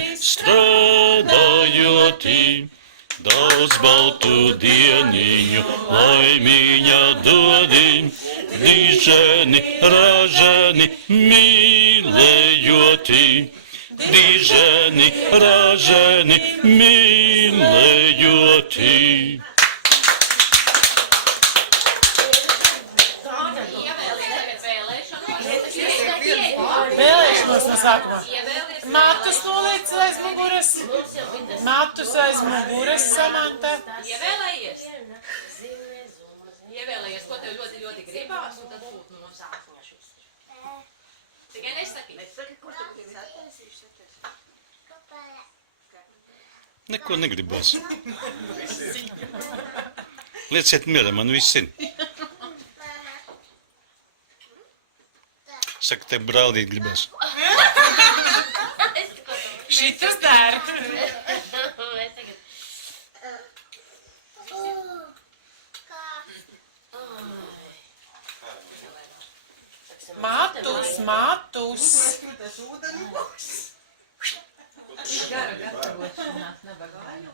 zemi strādājotī. Daudz baltu dieniņu, laimiņa dodī, diženi, raženi, mīlējotī. Diženi, raženi, mīlējotī. Vēlēšanos no sākumā. Matus noliec aiz muguras. Matus aiz muguras, Samanta. Ievēlējies? Ievēlējies, ko tev ļoti, ļoti gribās, un tad būt no sākumā. Tikai nesaki. Neko negribas. Lieciet mierā, man viss zina. Saka, tev braudīt gribas. Šitas der. Matus, matus. Gara gatavošanās nebagāju.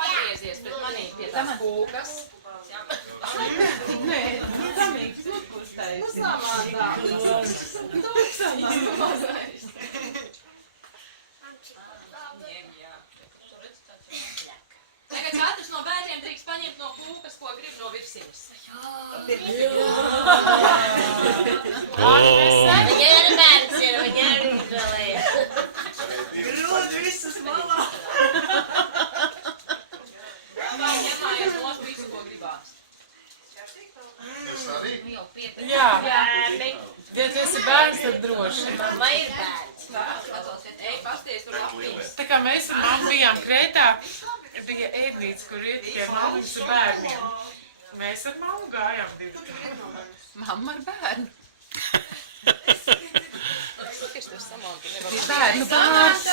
Pagriezies pret manī pie tās kūkas. Nē, samīgs uzkustējas. Uzsamādās. Tagad katrs no bērniem drīkst paņemt no kūkas, ko grib no virsiņas. Viņa ir bērns, viņa ir izvēlējies. Grūti visas malā. Vai ņemājies nost visu, ko gribās. Jā. Ja tu esi bērns, tad droši. Mamma ir bērns. Ej, pasties tur lapiņas. Tā kā mēs ar mammu bijām Krētā, bija ēdnīca, kur iet tikai mammas ar bērniem. Mēs ar mammu gājām divi. Mamma ar bērnu. Bērnu bārs.